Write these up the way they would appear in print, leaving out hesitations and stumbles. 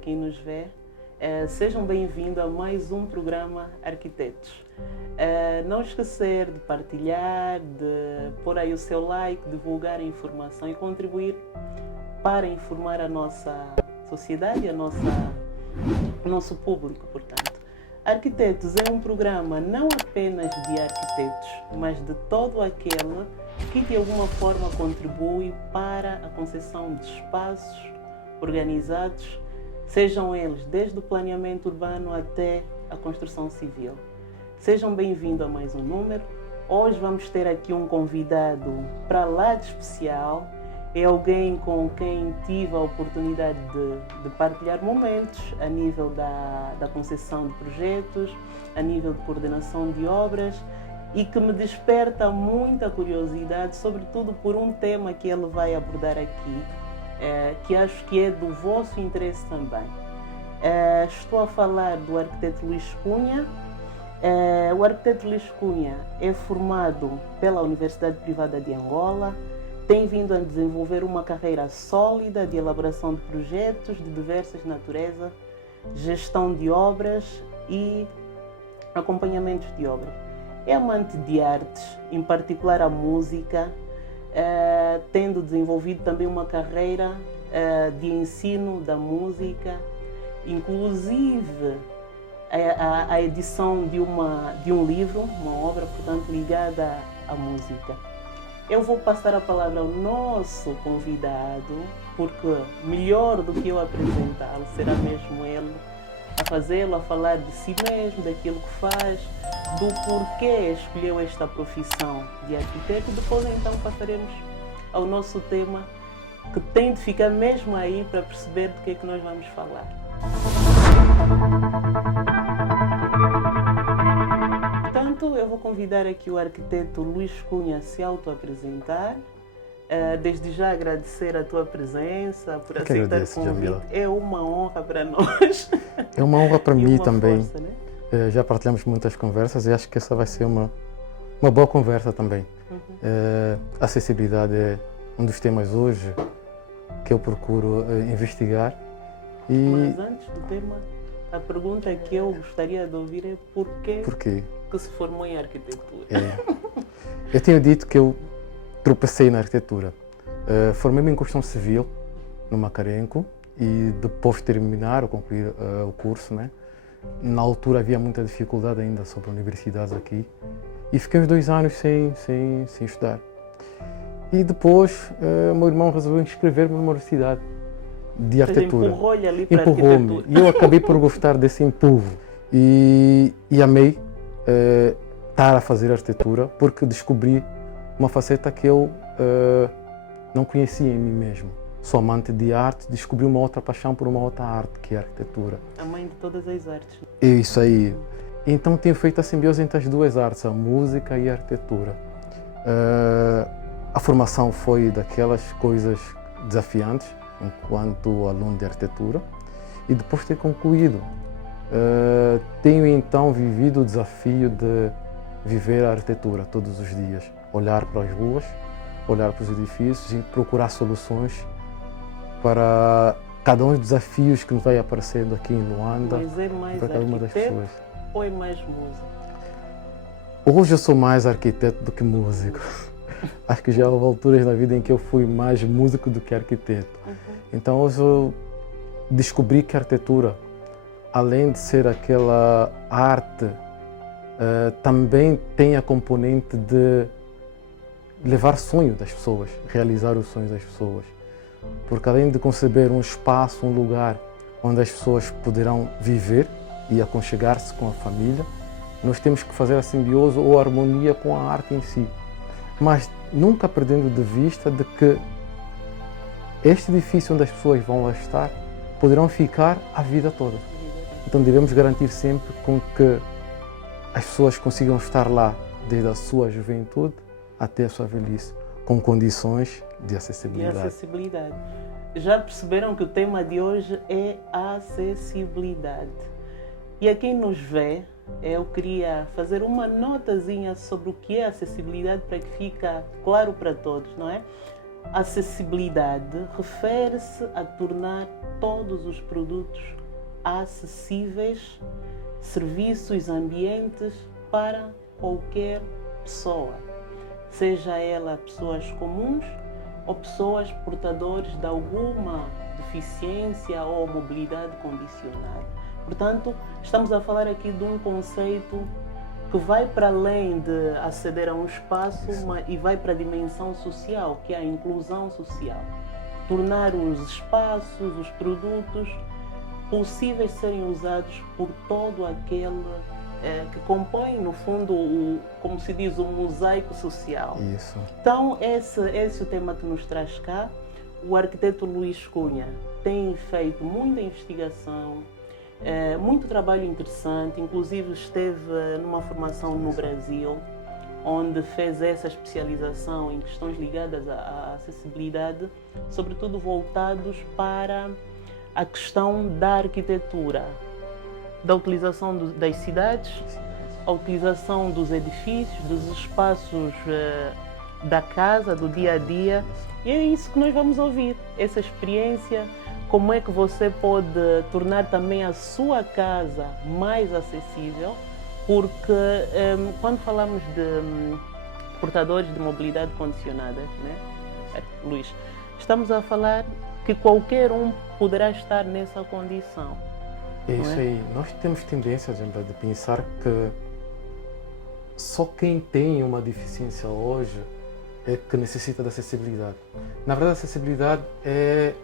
quem nos vê. Sejam bem-vindos a mais um programa Arquitetos. Não esquecer de partilhar, de pôr aí o seu like, divulgar a informação e contribuir para informar a nossa sociedade e o nosso público, portanto. Arquitetos é um programa não apenas de arquitetos, mas de todo aquele que de alguma forma contribui para a concessão de espaços organizados, sejam eles desde o planeamento urbano até a construção civil. Sejam bem-vindos a mais um número. Hoje vamos ter aqui um convidado para lá de especial. É alguém com quem tive a oportunidade de partilhar momentos a nível da concessão de projetos, a nível de coordenação de obras, e que me desperta muita curiosidade, sobretudo por um tema que ele vai abordar aqui, que acho que é do vosso interesse também. Estou a falar do arquiteto Luís Cunha. O arquiteto Luís Cunha é formado pela Universidade Privada de Angola, tem vindo a desenvolver uma carreira sólida de elaboração de projetos de diversas naturezas, gestão de obras e acompanhamentos de obras. É amante de artes, em particular a música, tendo desenvolvido também uma carreira de ensino da música, inclusive a edição de um livro, uma obra, portanto, ligada à música. Eu vou passar a palavra ao nosso convidado, porque melhor do que eu apresentá-lo será mesmo ele a fazê-lo, a falar de si mesmo, daquilo que faz, do porquê escolheu esta profissão de arquiteto. Depois então passaremos ao nosso tema, que tem de ficar mesmo aí para perceber do que é que nós vamos falar. Portanto, eu vou convidar aqui o arquiteto Luís Cunha a se auto-apresentar. Desde já agradecer a tua presença, por aceitar o convite. Jamila. É uma honra para nós. É uma honra para mim também. Força, né? Já partilhamos muitas conversas e acho que essa vai ser uma boa conversa também. Acessibilidade é um dos temas hoje que eu procuro investigar. Mas antes do tema, a pergunta que eu gostaria de ouvir é porquê que se formou em arquitetura? Eu tinha dito que eu tropecei na arquitetura. Formei-me em construção civil no Macarenco e depois de terminar ou concluir o curso, né? Na altura havia muita dificuldade ainda sobre universidades aqui e fiquei uns 2 anos sem estudar. E depois meu irmão resolveu inscrever-me numa universidade de arquitetura. Empurrou-lhe ali para arquitetura. E eu acabei por gostar desse empurro e amei estar a fazer arquitetura porque descobri uma faceta que eu não conhecia em mim mesmo. Sou amante de arte, descobri uma outra paixão por uma outra arte, que é a arquitetura. A mãe de todas as artes. É isso aí. Então tenho feito a simbiose entre as duas artes, a música e a arquitetura. A formação foi daquelas coisas desafiantes, enquanto aluno de arquitetura, e depois de ter concluído, tenho então vivido o desafio de viver a arquitetura todos os dias. Olhar para as ruas, olhar para os edifícios e procurar soluções para cada um dos desafios que nos vai aparecendo aqui em Luanda. Mas é mais para cada uma das pessoas. Ou é mais músico? Hoje eu sou mais arquiteto do que músico. Acho que já houve alturas na vida em que eu fui mais músico do que arquiteto. Então hoje eu descobri que a arquitetura, além de ser aquela arte, também tem a componente de levar sonho das pessoas, realizar os sonhos das pessoas. Porque além de conceber um espaço, um lugar onde as pessoas poderão viver e aconchegar-se com a família, nós temos que fazer a simbiose ou a harmonia com a arte em si. Mas nunca perdendo de vista de que este edifício onde as pessoas vão lá estar poderão ficar a vida toda. Então devemos garantir sempre com que as pessoas consigam estar lá desde a sua juventude até a sua velhice, com condições de acessibilidade. Já perceberam que o tema de hoje é acessibilidade. E a quem nos vê, eu queria fazer uma notazinha sobre o que é acessibilidade para que fique claro para todos, não é? acessibilidade refere-se a tornar todos os produtos acessíveis, serviços, ambientes para qualquer pessoa, seja ela pessoas comuns ou pessoas portadores de alguma deficiência ou mobilidade condicionada. Portanto, estamos a falar aqui de um conceito que vai para além de aceder a um espaço e vai para a dimensão social, que é a inclusão social. Tornar os espaços, os produtos possíveis de serem usados por todo aquele que compõe, no fundo, como se diz, o mosaico social. Isso. Então, esse é o tema que nos traz cá. O arquiteto Luís Cunha tem feito muita investigação, muito trabalho interessante, inclusive esteve numa formação no Brasil, onde fez essa especialização em questões ligadas à acessibilidade, sobretudo voltados para a questão da arquitetura, da utilização das cidades, a utilização dos edifícios, dos espaços da casa, do dia a dia. E é isso que nós vamos ouvir, essa experiência, como é que você pode tornar também a sua casa mais acessível, porque quando falamos de portadores de mobilidade condicionada, né, Luís, estamos a falar que qualquer um poderá estar nessa condição. É isso aí. Nós temos tendência, gente, de pensar que só quem tem uma deficiência hoje é que necessita de acessibilidade. Na verdade, a acessibilidade é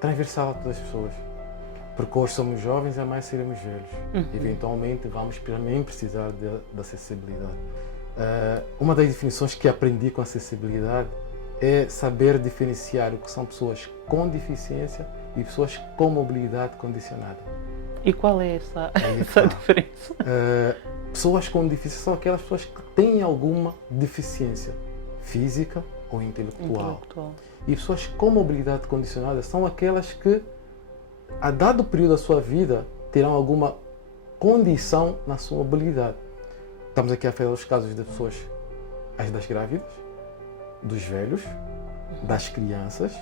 transversal a todas as pessoas. Porque hoje somos jovens e amanhã seremos velhos. Eventualmente vamos também precisar de acessibilidade. Uma das definições que aprendi com acessibilidade é saber diferenciar o que são pessoas com deficiência e pessoas com mobilidade condicionada. E qual é essa diferença? Pessoas com deficiência são aquelas pessoas que têm alguma deficiência física ou intelectual. E pessoas com mobilidade condicionada são aquelas que, a dado período da sua vida, terão alguma condição na sua mobilidade. Estamos aqui a falar dos casos de pessoas, as das grávidas, dos velhos, das crianças,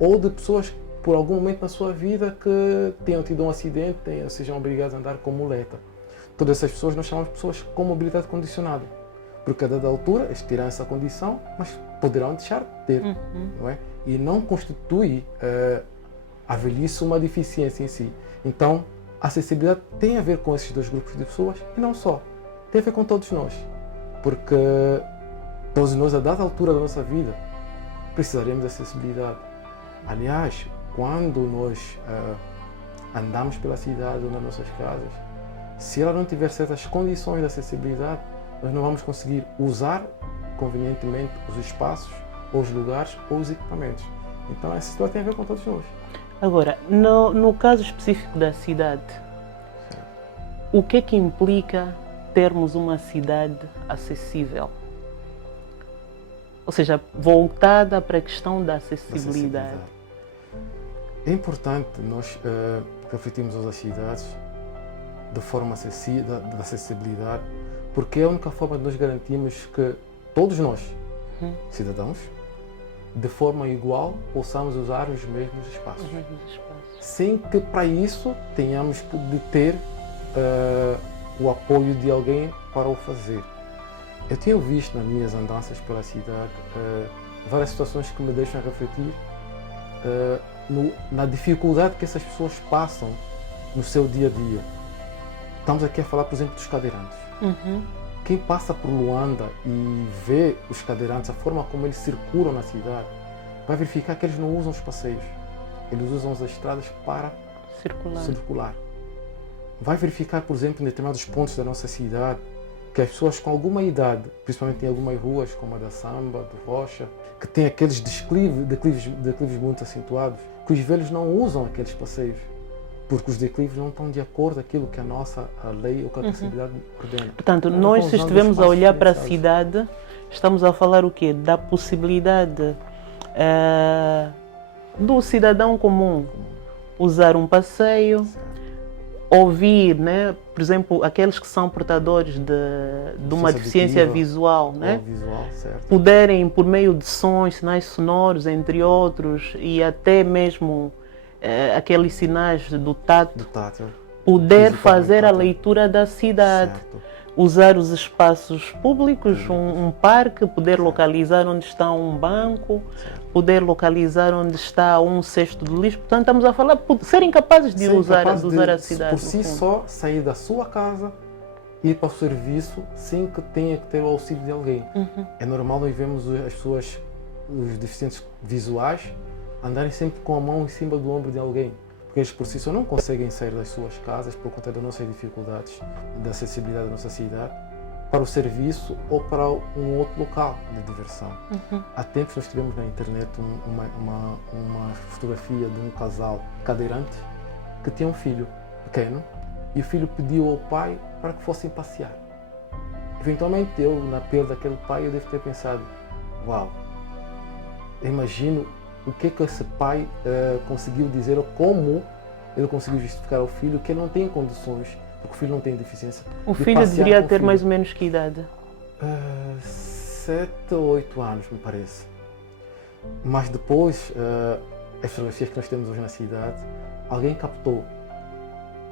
ou de pessoas por algum momento na sua vida que tenham tido um acidente, sejam obrigadas a andar com muleta. Todas essas pessoas nós chamamos de pessoas com mobilidade condicionada, porque a dada altura eles terão essa condição, mas poderão deixar de ter, não é? E não constitui a velhice uma deficiência em si. Então, a acessibilidade tem a ver com esses dois grupos de pessoas e não só, tem a ver com todos nós, porque todos nós, a dada altura da nossa vida, precisaremos de acessibilidade. Aliás, quando nós andamos pela cidade ou nas nossas casas, se ela não tiver certas condições de acessibilidade, nós não vamos conseguir usar convenientemente os espaços, ou os lugares, ou os equipamentos. Então, essa situação tem a ver com todos nós. Agora, no caso específico da cidade, o que é que implica termos uma cidade acessível? Ou seja, voltada para a questão da acessibilidade. É importante nós refletirmos as cidades de forma da acessibilidade, porque é a única forma de nós garantirmos que todos nós, cidadãos, de forma igual, possamos usar os mesmos espaços. Sem que para isso tenhamos de ter o apoio de alguém para o fazer. Eu tenho visto nas minhas andanças pela cidade várias situações que me deixam refletir na dificuldade que essas pessoas passam no seu dia a dia. Estamos aqui a falar, por exemplo, dos cadeirantes. Quem passa por Luanda e vê os cadeirantes, a forma como eles circulam na cidade, vai verificar que eles não usam os passeios, eles usam as estradas para circular. Vai verificar, por exemplo, em determinados pontos da nossa cidade, que as pessoas com alguma idade, principalmente em algumas ruas, como a da Samba, do Rocha, que tem aqueles declives muito acentuados, que os velhos não usam aqueles passeios, porque os declives não estão de acordo com aquilo que a nossa lei ou que a acessibilidade ordena. Portanto, nós, se estivermos a olhar para a cidade, estamos a falar o quê? Da possibilidade do cidadão comum usar um passeio, ouvir, né? Por exemplo, aqueles que são portadores de uma deficiência visual, né? Visual, certo. Poderem, por meio de sons, sinais sonoros, entre outros, e até mesmo aqueles sinais do tato, poder fazer a leitura da cidade. Certo. Usar os espaços públicos, um parque, poder localizar onde está um banco, poder localizar onde está um cesto de lixo. Portanto, estamos a falar de serem capazes de usar a cidade. Por si só, sair da sua casa, ir para o serviço, sem que tenha que ter o auxílio de alguém. É normal nós vemos as pessoas, os deficientes visuais, andarem sempre com a mão em cima do ombro de alguém. Porque eles por si só não conseguem sair das suas casas por conta das nossas dificuldades da acessibilidade da nossa cidade para o serviço ou para um outro local de diversão. Há tempos nós tivemos na internet uma fotografia de um casal cadeirante que tinha um filho pequeno e o filho pediu ao pai para que fossem passear. Eventualmente eu, na pele daquele pai, eu devo ter pensado, uau, imagino o que esse pai conseguiu dizer ou como ele conseguiu justificar ao filho que ele não tem condições, porque o filho não tem deficiência. O filho deveria ter mais ou menos que idade? 7 ou 8 anos, me parece. Mas depois, as fotografias que nós temos hoje na cidade, alguém captou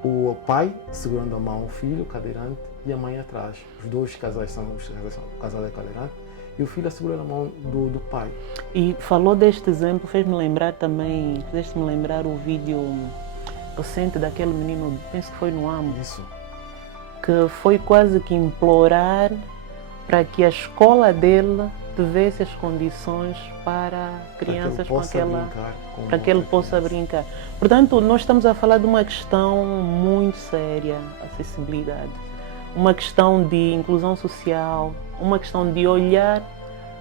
o pai segurando a mão ao filho, cadeirante, e a mãe atrás. Os dois casais são o casal é cadeirante. E o filho segura na mão do pai. E falou deste exemplo, fez-me lembrar também, fez-me lembrar o vídeo recente daquele menino, penso que foi no AMO. Isso. Que foi quase que implorar para que a escola dele tivesse as condições para crianças para que ele possa brincar. Portanto, nós estamos a falar de uma questão muito séria, acessibilidade. Uma questão de inclusão social, uma questão de olhar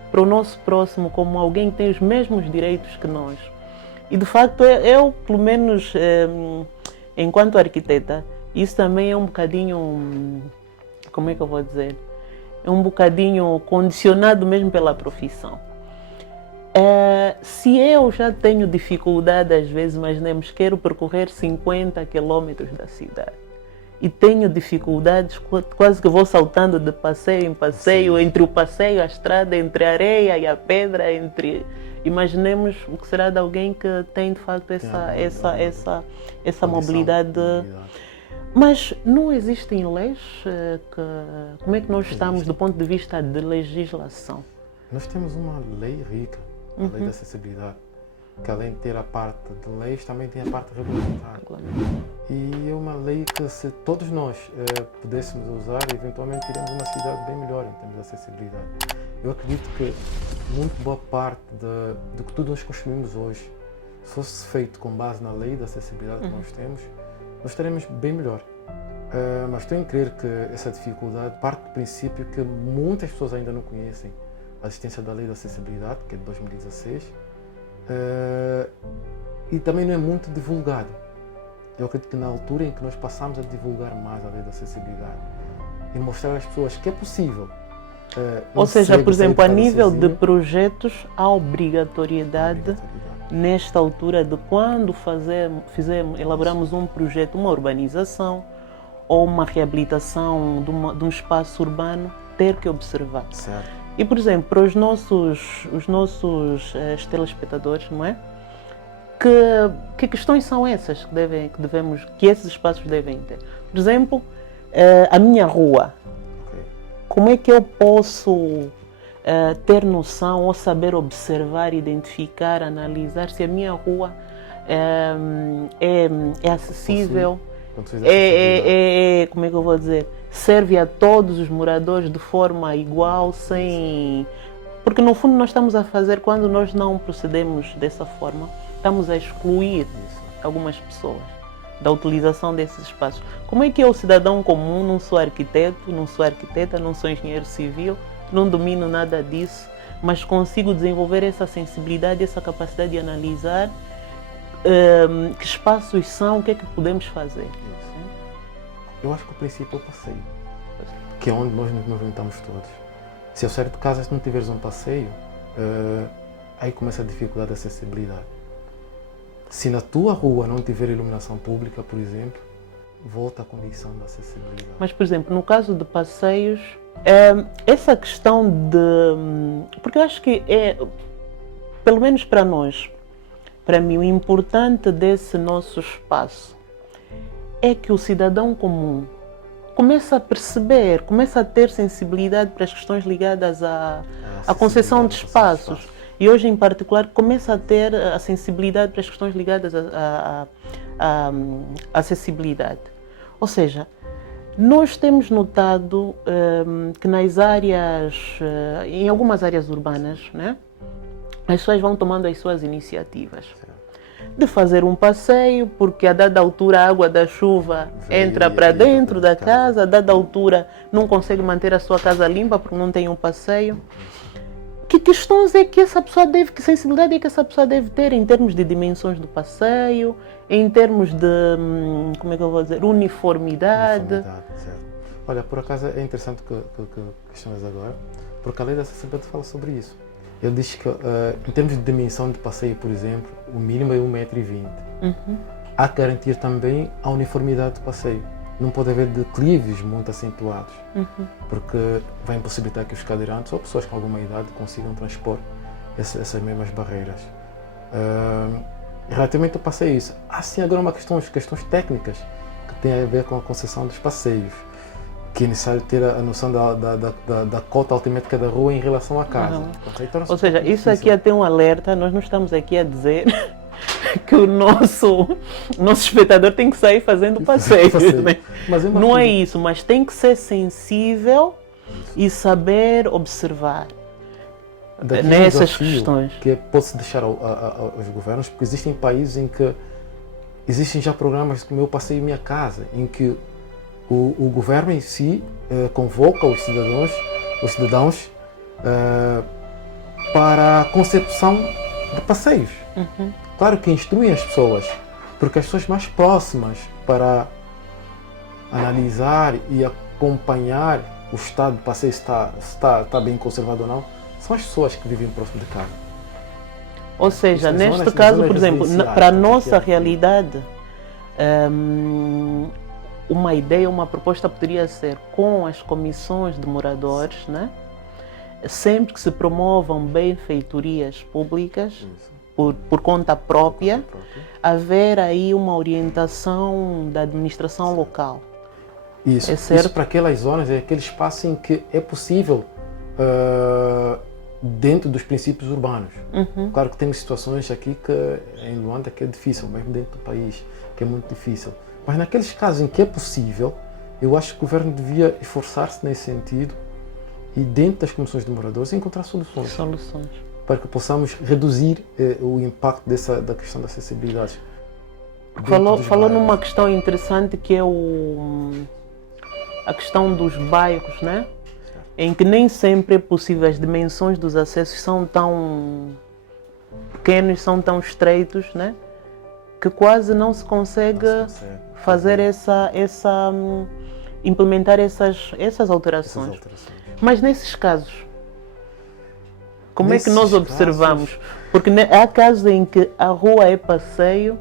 para o nosso próximo como alguém que tem os mesmos direitos que nós. E de facto, eu pelo menos, enquanto arquiteta, isso também é um bocadinho, como é que eu vou dizer? É um bocadinho condicionado mesmo pela profissão. Se eu já tenho dificuldade, às vezes, imaginemos, quero percorrer 50 quilômetros da cidade, e tenho dificuldades, quase que vou saltando de passeio em passeio, entre o passeio, a estrada, entre a areia e a pedra, imaginemos o que será de alguém que tem de facto essa mobilidade. Mas não existem leis como é que nós estamos do ponto de vista de legislação? Nós temos uma lei rica, a lei da acessibilidade, que além de ter a parte de leis, também tem a parte regulamentar. E é uma lei que, se todos nós pudéssemos usar, eventualmente teríamos uma cidade bem melhor em termos de acessibilidade. Eu acredito que muito boa parte do que tudo nós consumimos hoje, se fosse feito com base na lei da acessibilidade que nós temos, nós estaremos bem melhor. Mas tenho que crer que essa dificuldade parte do princípio que muitas pessoas ainda não conhecem a existência da lei da acessibilidade, que é de 2016, e também não é muito divulgado. Eu acredito que na altura em que nós passamos a divulgar mais a lei da acessibilidade e mostrar às pessoas que é possível. Ou seja, por exemplo, a nível de projetos, há obrigatoriedade nesta altura de quando elaboramos um projeto, uma urbanização ou uma reabilitação de um espaço urbano, ter que observar. Certo. E, por exemplo, para os nossos telespectadores, não é? Que questões são essas que esses espaços devem ter? Por exemplo, a minha rua. Como é que eu posso ter noção ou saber observar, identificar, analisar se a minha rua é acessível? Como é que eu vou dizer? Serve a todos os moradores de forma igual, sem... Porque no fundo nós estamos a fazer, quando nós não procedemos dessa forma, estamos a excluir algumas pessoas da utilização desses espaços. Como é que eu, cidadão comum, não sou arquiteto, não sou arquiteta, não sou engenheiro civil, não domino nada disso, mas consigo desenvolver essa sensibilidade, essa capacidade de analisar que espaços são, o que é que podemos fazer? Eu acho que o princípio é o passeio, que é onde nós nos movimentamos todos. Se eu sair de casa e não tiveres um passeio, aí começa a dificuldade da acessibilidade. Se na tua rua não tiver iluminação pública, por exemplo, volta à condição da acessibilidade. Mas, por exemplo, no caso de passeios, essa questão de... Porque eu acho que pelo menos para nós, para mim, o importante desse nosso espaço é que o cidadão comum começa a perceber, começa a ter sensibilidade para as questões ligadas à concessão de espaços. E hoje, em particular, começa a ter a sensibilidade para as questões ligadas à acessibilidade. Ou seja, nós temos notado que nas áreas, em algumas áreas urbanas, né, as pessoas vão tomando as suas iniciativas de fazer um passeio, porque a dada altura a água da chuva entra para dentro da casa, a dada altura não consegue manter a sua casa limpa porque não tem um passeio. Que questões é que essa pessoa deve, que sensibilidade é que essa pessoa deve ter em termos de dimensões do passeio, em termos de, como é que eu vou dizer, uniformidade. Certo. Olha, por acaso é interessante que questionas agora, porque a lei da acessibilidade fala sobre isso. Ele diz que, em termos de dimensão de passeio, por exemplo, o mínimo é 1,20 m. Há que garantir também a uniformidade do passeio. Não pode haver declives muito acentuados, porque vai impossibilitar que os cadeirantes ou pessoas com alguma idade consigam transpor essas mesmas barreiras. Relativamente ao passeio, há sim agora questões técnicas que têm a ver com a concessão dos passeios, que é necessário ter a noção da cota altimétrica da rua em relação à casa. Ou seja, isso aqui é até um alerta, nós não estamos aqui a dizer que o nosso espectador tem que sair fazendo passeios. Né? Não é isso, mas tem que ser sensível e saber observar nessas questões. Que pode-se deixar aos governos, porque existem países em que existem já programas como Eu Passeio Minha Casa, em que o governo em si convoca os cidadãos para a concepção de passeios. Claro que instruem as pessoas, porque as pessoas mais próximas para analisar e acompanhar o estado do passeio se está bem conservado ou não, são as pessoas que vivem próximo de casa. Ou seja, neste caso, por exemplo, para a nossa realidade, uma ideia, uma proposta poderia ser com as comissões de moradores, né? Sempre que se promovam benfeitorias públicas, por conta própria, haver aí uma orientação da administração local. Isso, isso para aquelas zonas, é aquele espaço em que é possível, dentro dos princípios urbanos. Claro que temos situações aqui em Luanda que é difícil, mesmo dentro do país, que é muito difícil. Mas naqueles casos em que é possível, eu acho que o governo devia esforçar-se nesse sentido e dentro das comissões de moradores encontrar soluções. Para que possamos reduzir o impacto da questão da acessibilidade. Falou numa questão interessante que é a questão dos bairros, né? Em que nem sempre é possível, as dimensões dos acessos são tão pequenos, são tão estreitos, né? Que quase não se consegue fazer implementar essas alterações. Mas nesses casos, como é que nós observamos? Porque há casos em que a rua é passeio,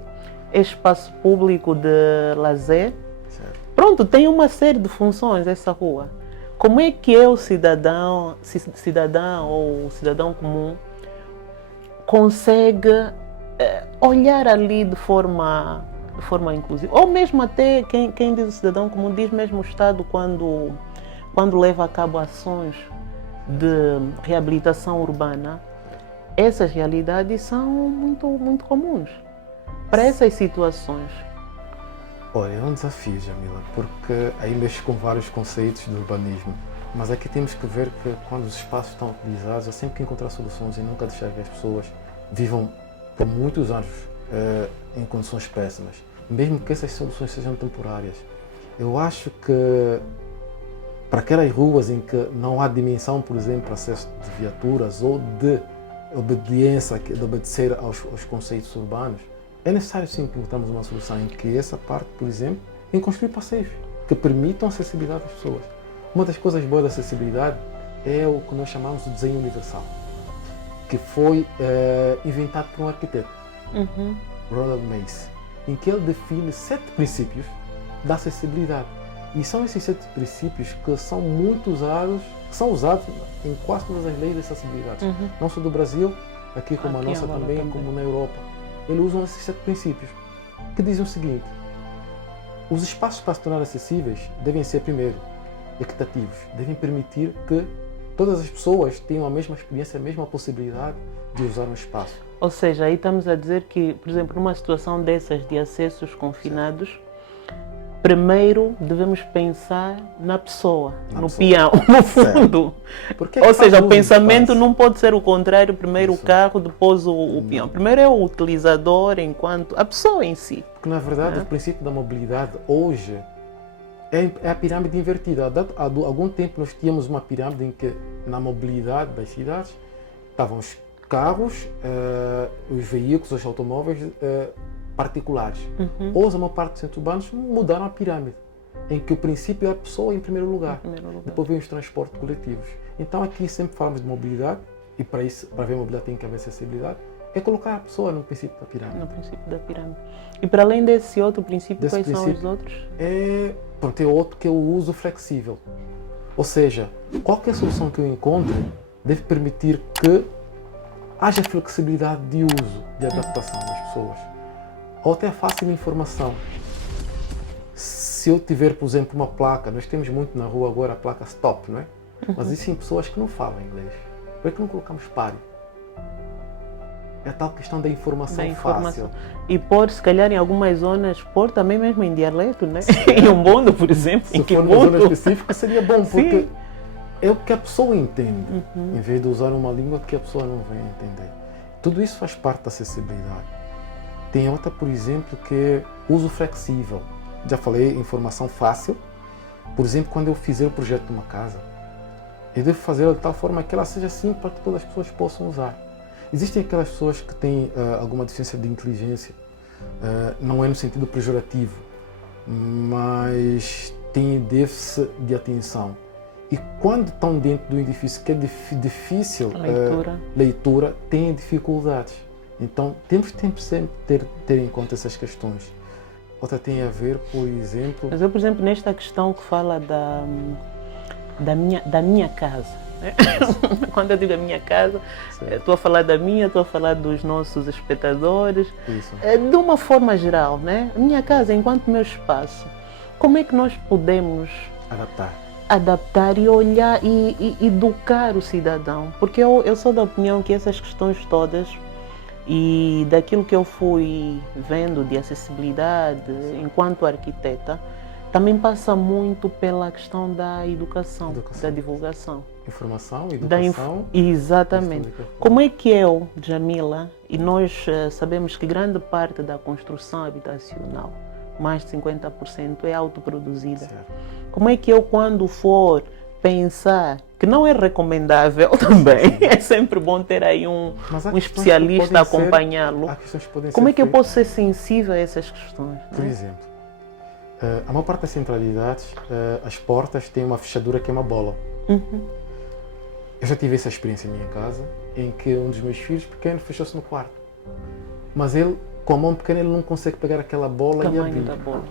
é espaço público de lazer. Pronto, tem uma série de funções essa rua. Como é que o cidadão ou cidadão comum consegue olhar ali de forma inclusiva? Ou mesmo até, quem diz o cidadão comum, diz mesmo o Estado quando leva a cabo ações de reabilitação urbana, essas realidades são muito, muito comuns para essas situações. Olha, é um desafio, Jamila, porque aí mexe com vários conceitos do urbanismo, mas aqui temos que ver que quando os espaços estão utilizados, há sempre que encontrar soluções e nunca deixar que as pessoas vivam por muitos anos em condições péssimas, mesmo que essas soluções sejam temporárias. Eu acho que para aquelas ruas em que não há dimensão, por exemplo, para acesso de viaturas ou de obediência, de obedecer aos conceitos urbanos, é necessário sim que encontramos uma solução em que essa parte, por exemplo, em construir passeios que permitam acessibilidade às pessoas. Uma das coisas boas da acessibilidade é o que nós chamamos de desenho universal, que foi inventado por um arquiteto, Ronald Mace, em que ele define 7 princípios da acessibilidade. E são esses 7 princípios que são muito usados, que são usados em quase todas as leis de acessibilidade. Não só do Brasil, aqui como Aqui a nossa também, como na Europa. Eles usam esses 7 princípios, que dizem o seguinte: os espaços para se tornar acessíveis devem ser, primeiro, equitativos, devem permitir que todas as pessoas tenham a mesma experiência, a mesma possibilidade de usar um espaço. Ou seja, aí estamos a dizer que, por exemplo, numa situação dessas de acessos confinados, primeiro devemos pensar na pessoa, no peão, no fundo. Ou seja, o pensamento não pode ser o contrário, primeiro o carro, depois o peão. Primeiro é o utilizador, enquanto a pessoa em si. Porque, na verdade, o princípio da mobilidade hoje é a pirâmide invertida. Há algum tempo nós tínhamos uma pirâmide em que, na mobilidade das cidades, estavam os carros, os veículos, os automóveis particulares. Hoje, a maior parte dos centros urbanos mudaram a pirâmide, em que o princípio é a pessoa em primeiro lugar. Depois vem os transportes coletivos. Então, aqui sempre falamos de mobilidade, e para isso, para haver mobilidade tem que haver acessibilidade, é colocar a pessoa no princípio da pirâmide. No princípio da pirâmide. E para além desse outro princípio, quais são os outros? Tem outro que é o uso flexível. Ou seja, qualquer solução que eu encontre deve permitir que haja flexibilidade de uso, de adaptação das pessoas. Ou até fácil informação. Se eu tiver, por exemplo, uma placa, nós temos muito na rua agora a placa stop, não é? Mas existem pessoas que não falam inglês. Por que não colocamos pare? É a tal questão da informação fácil. E pôr, se calhar, em algumas zonas, pôr também mesmo em dialeto, né? Em Umbondo, por exemplo. Se for numa zona específica, seria bom, porque é o que a pessoa entende, em vez de usar uma língua que a pessoa não vai entender. Tudo isso faz parte da acessibilidade. Tem outra, por exemplo, que é uso flexível. Já falei, informação fácil. Por exemplo, quando eu fizer o projeto de uma casa, eu devo fazê-la de tal forma que ela seja simples para que todas as pessoas possam usar. Existem aquelas pessoas que têm alguma deficiência de inteligência, não é no sentido pejorativo, mas têm déficit de atenção. E quando estão dentro do edifício que é difícil leitura, têm dificuldades. Então temos que sempre ter em conta essas questões. Outra tem a ver, por exemplo... Mas eu, por exemplo, nesta questão que fala da minha casa, quando eu digo a minha casa, estou a falar da minha, estou a falar dos nossos espectadores, de uma forma geral, né? A minha casa enquanto meu espaço, como é que nós podemos adaptar e olhar e educar o cidadão? Porque eu sou da opinião que essas questões todas e daquilo que eu fui vendo de acessibilidade enquanto arquiteta, também passa muito pela questão da educação. Da divulgação. Informação, educação. Exatamente. Como é que eu, Jamila, e nós sabemos que grande parte da construção habitacional, mais de 50%, é autoproduzida. Certo. Como é que eu, quando for pensar, que não é recomendável também, é sempre bom ter aí um especialista a acompanhá-lo. Como é que eu posso ser sensível a essas questões? Por exemplo, a maior parte das centralidades, as portas têm uma fechadura que é uma bola. Eu já tive essa experiência em minha casa, em que um dos meus filhos pequenos fechou-se no quarto. Mas ele, com a mão pequena, ele não consegue pegar aquela bola e abrir. Da bola.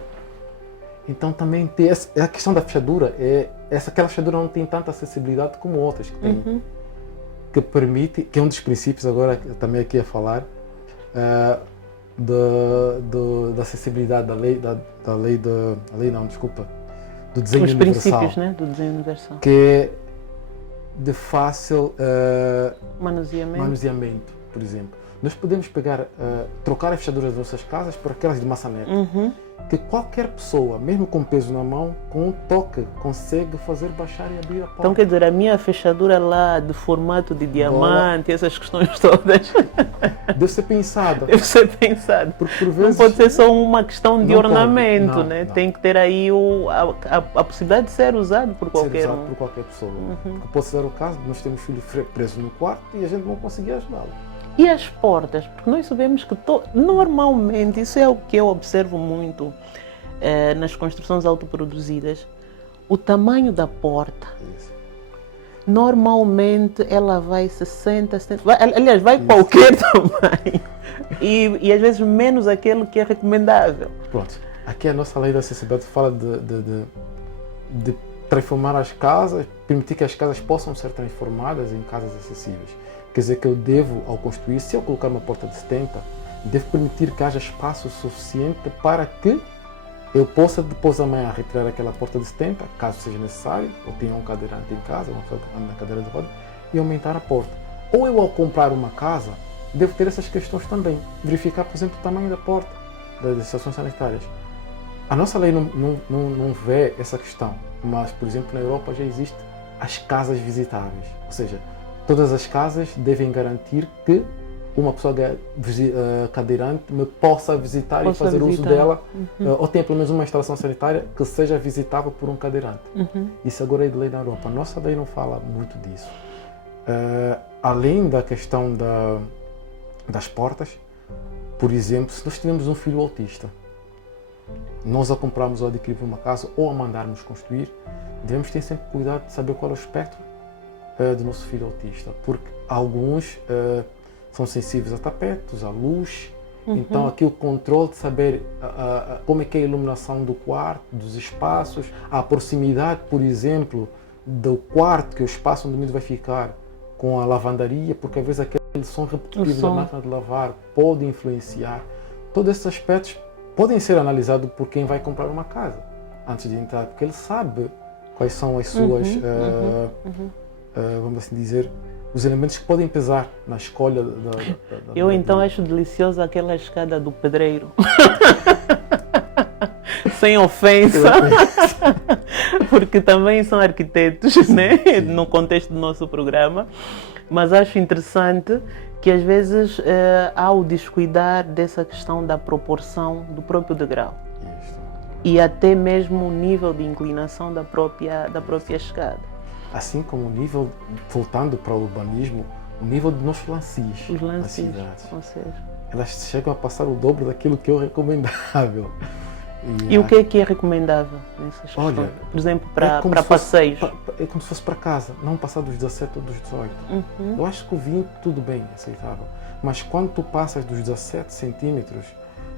Então também tem a questão da fechadura, aquela fechadura não tem tanta acessibilidade como outras que tem. Que permite, que é um dos princípios agora também aqui a falar, da acessibilidade, do desenho universal. Os princípios, né, do desenho universal. Que é de fácil manuseamento, por exemplo. Nós podemos trocar as fechaduras das nossas casas por aquelas de maçaneta. Que qualquer pessoa, mesmo com peso na mão, com um toque, consegue fazer baixar e abrir a porta. Então, quer dizer, a minha fechadura lá de formato de diamante, essas questões todas... Deve ser pensado. Porque por vezes, não pode ser só uma questão de ornamento, né? Não. Tem que ter aí a possibilidade de ser usado por qualquer um. Por qualquer pessoa. Porque pode ser o caso de nós termos filho preso no quarto e a gente não conseguir ajudá-lo. E as portas? Porque nós sabemos que normalmente, isso é o que eu observo muito nas construções autoproduzidas, o tamanho da porta. Isso. Normalmente ela vai 60, 70, aliás, vai qualquer tamanho. E às vezes menos aquele que é recomendável. Pronto. Aqui a nossa lei da acessibilidade fala de transformar as casas, permitir que as casas possam ser transformadas em casas acessíveis. Quer dizer que eu devo, ao construir, se eu colocar uma porta de 70, devo permitir que haja espaço suficiente para que eu possa depois amanhã retirar aquela porta de 70, caso seja necessário, ou tenha um cadeirante em casa, uma pessoa que anda na cadeira de roda, e aumentar a porta. Ou eu, ao comprar uma casa, devo ter essas questões também. Verificar, por exemplo, o tamanho da porta das estações sanitárias. A nossa lei não vê essa questão, mas, por exemplo, na Europa já existem as casas visitáveis. Ou seja, todas as casas devem garantir que uma pessoa cadeirante me possa visitar e fazer uso dela, ou tenha pelo menos uma instalação sanitária que seja visitável por um cadeirante. Isso agora é de lei na Europa. A nossa lei não fala muito disso. Além da questão das portas, por exemplo, se nós tivermos um filho autista, nós a comprarmos ou adquirirmos uma casa ou a mandarmos construir, devemos ter sempre cuidado de saber qual é o espectro do nosso filho autista, porque alguns são sensíveis a tapetes, à luz, então aqui o controle de saber como é que é a iluminação do quarto, dos espaços, a proximidade, por exemplo, do quarto, que é o espaço onde o menino vai ficar, com a lavandaria, porque às vezes aquele som repetitivo da máquina de lavar pode influenciar. Todos esses aspectos podem ser analisados por quem vai comprar uma casa antes de entrar, porque ele sabe quais são as suas, vamos assim dizer, os elementos que podem pesar na escolha Eu então acho deliciosa aquela escada do pedreiro. Sem ofensa, porque também são arquitetos, né? No contexto do nosso programa, mas acho interessante que às vezes ao descuidar dessa questão da proporção do próprio degrau e até mesmo o nível de inclinação da própria escada. Assim como o nível, voltando para o urbanismo, o nível de nossos lances nas cidades. Ou seja, elas chegam a passar o dobro daquilo que é o recomendável. E o que é recomendável nessas questões? Olha, por exemplo, para passeios? É como se fosse para casa, não passar dos 17 ou dos 18. Eu acho que o 20 tudo bem, aceitável. Mas quando tu passas dos 17 centímetros,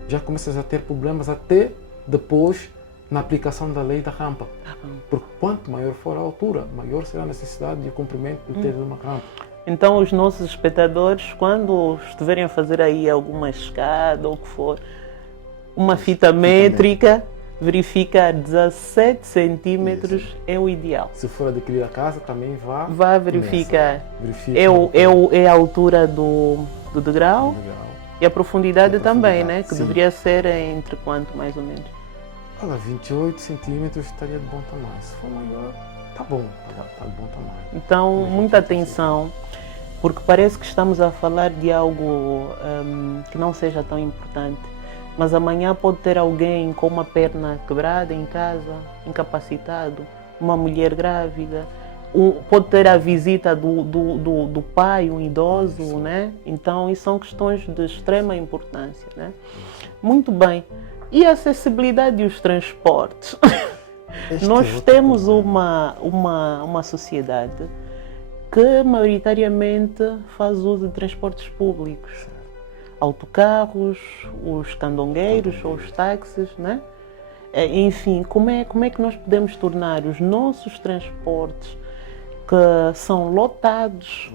já começas a ter problemas até depois na aplicação da lei da rampa. Porque quanto maior for a altura, maior será a necessidade de comprimento de ter uma rampa. Então os nossos espectadores, quando estiverem a fazer aí alguma escada ou o que for, uma fita métrica, verifica 17 centímetros é o ideal. Se for adquirir a casa, também vá verificar. É a altura do degrau e a profundidade também, né? Que deveria ser entre quanto, mais ou menos? Olha, 28 centímetros estaria de bom tamanho. Se for maior, tá bom, tá de bom tamanho. Então, muita atenção, porque parece que estamos a falar de algo que não seja tão importante. Mas amanhã pode ter alguém com uma perna quebrada em casa, incapacitado, uma mulher grávida, pode ter a visita do pai, um idoso, né? Então, isso são questões de extrema importância, né? Muito bem. E a acessibilidade e os transportes? Nós temos uma sociedade que maioritariamente faz uso de transportes públicos. Autocarros, os candongueiros ou os táxis, né? Enfim, como é que nós podemos tornar os nossos transportes que são lotados?